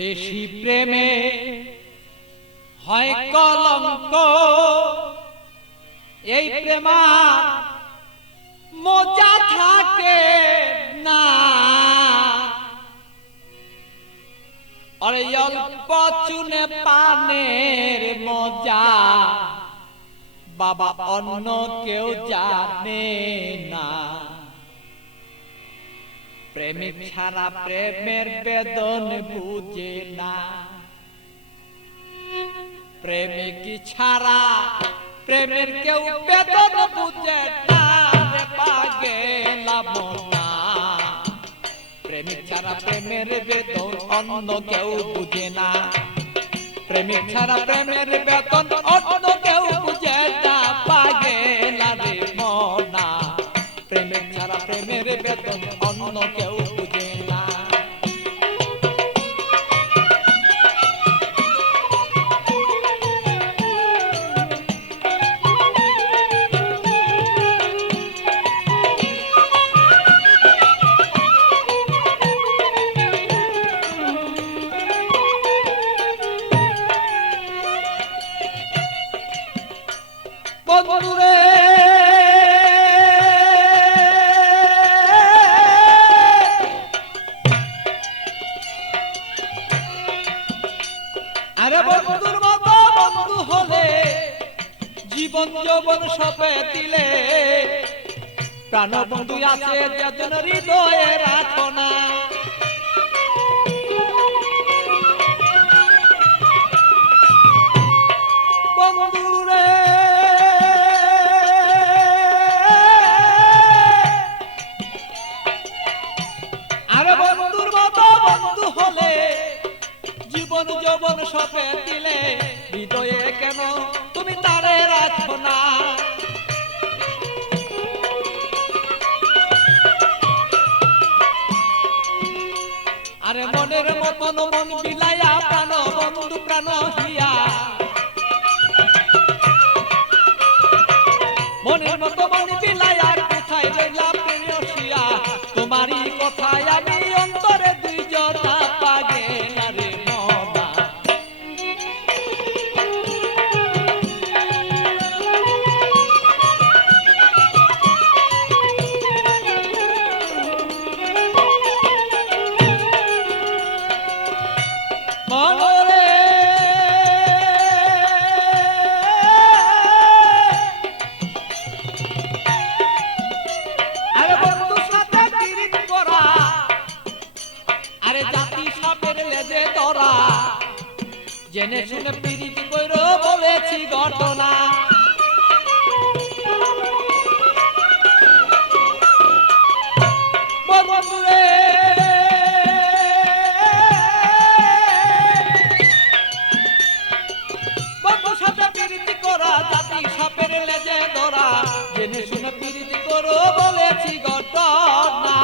বেশি প্রেমে হয় কলঙ্ক, এই প্রেমা মজা থাকে না। আরে অল্প চুনে পানের মজা বাবা অন্য কেউ জানে না। প্রেমিক ছাড়া প্রেমের বেদন বুঝে না। প্রেমিক ছাড়া প্রেমের কেউ বেদন বুঝে না রে পাগেলা মনা। প্রেমিক ছাড়া প্রেমের বেদন অন্য কেউ বুঝে না। প্রেমিক ছাড়া প্রেমের বেদন অন্য কেউ বুঝে না পাগেলা রে মনা। প্রেমিক ছাড়া প্রেমের বেদন অন্য কেউ বুঝে না। বন্ধুরে আরে বন্ধুর মতো বন্ধু হলে জীবন যৌবন সপে দিলে। প্রাণ বন্ধু আছে যেদিন হৃদয়ে রাখো না। বন্ধুরে আরে বন্ধুর মতো বন্ধু হলে জীবন যৌবন সপে দিলে। হৃদয়ে কেন তুমি তারে রাখো না। আরে মনের মতন মন বিলাইয়া প্রাণ বন্ধু প্রাণ হিয়া। মনের মতো মন বিলাইয়া কোথায় রইলাম প্রেয়সিয়া। তোমারই কথায় আমি অন্তরে দুই জোড়া পাগেলা রে মনা। মনরে আরে বন্ধু সাথে পিরিত করা, আরে জাতি সাপের লেজে ধরা। জেনে শুনে পিরিত কইরো বলেছি ঘটনা। বন্ধুরে বন্ধু সাথে পিরিতি করা, জাতি সাপের লেজে ধরা। জেনে শুনে পিরিতি করো বলেছি ঘটনা।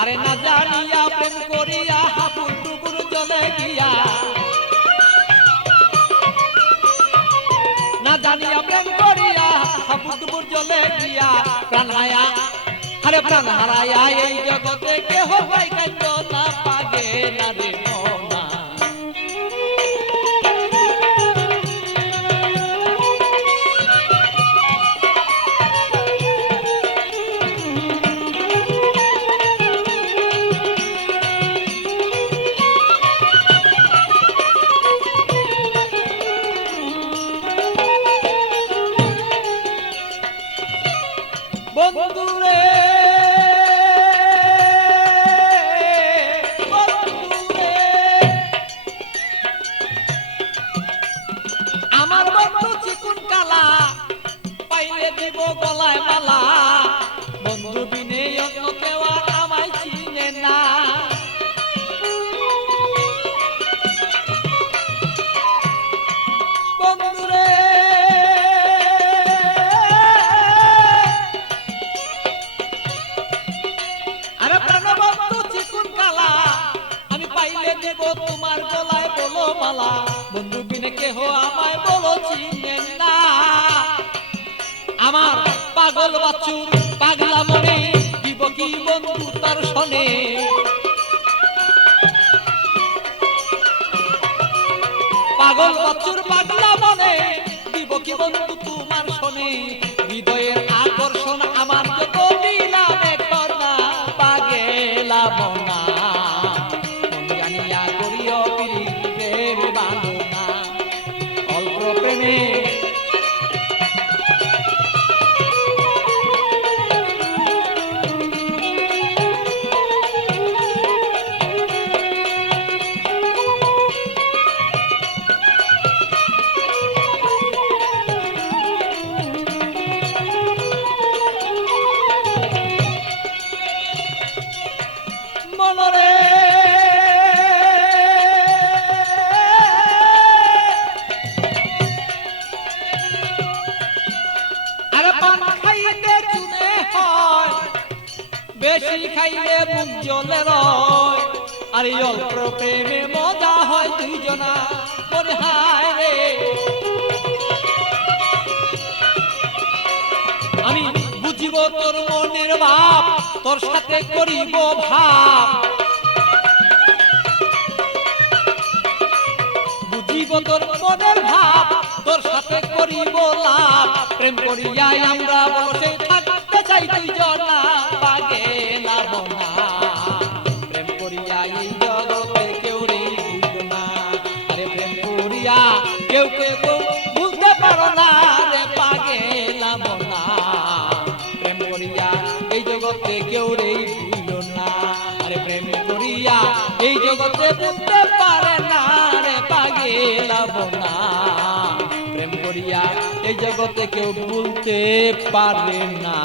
আরে না জানিয়া প্রেম করিয়া হাবুর ডুবুর জলে গিয়া। না জানিয়া প্রেম করিয়া হাবুর ডুবুর জলে গিয়া। প্রাণ হায়া আরে প্রাণ হারায়া এই জগতে কেহ ভাই কাইন্দ না পাগেলা রে মনা। বন্ধুরে বন্ধুরে আমার বন্ধু চিকুন কালা, পাইলে দিব গলায় মালা। বন্ধু বিনে অন্য কেউ আর আমায় চিনে না। বন্ধুরে আরে প্রাণবন্ধু চিকুন কালা, আমি পাইলে দেব তোমার গলায় বলো মালা। বন্ধু বিনে কেহ আমায় বলো চিনে না। আমার পাগল বাছুর পাগলা মনে দিব কি বন্ধু তার শোনে। পাগল বছর পাগলা মনে দিব কি বন্ধু তোমার শোনে হৃদয়ের আকর্ষণ আমার যত দিলাম এখন না পাগেলা মনা মন জানিয়া করিও পিরিত প্রেম বাঁধনা অল্প প্রেমে মনরে আরে পান খাইতে চুনে হয় বেশি খাইলে মুখ জ্বলে রয় আর এই অল্প প্রেমে মজা হয় দুইজনা মনে হায় রে আমি বুঝিব তোর মনের ভাব তোর সাথে করিব ভাব বুঝিব তোর মনের ভাব তোর সাথে করিব লাভ প্রেম করিয়াই আমরা বসে থাকতে চাই দুইজনা পাগেলা মনা প্রেম করিয়াই এই জগতে কেউ রে বুঝনা আরে প্রেম করিয়া কেউ কেউ বুঝতে পারো না রে পাগেলা মনা প্রেম করিয়া এই জগতে কেউ রে বুঝলো না আরে প্রেম করিয়া এই জগতে বুঝতে পারে না রে পাগেলা মনা প্রেম করিয়া এই জগতে কেউ ভুলতে পারে না।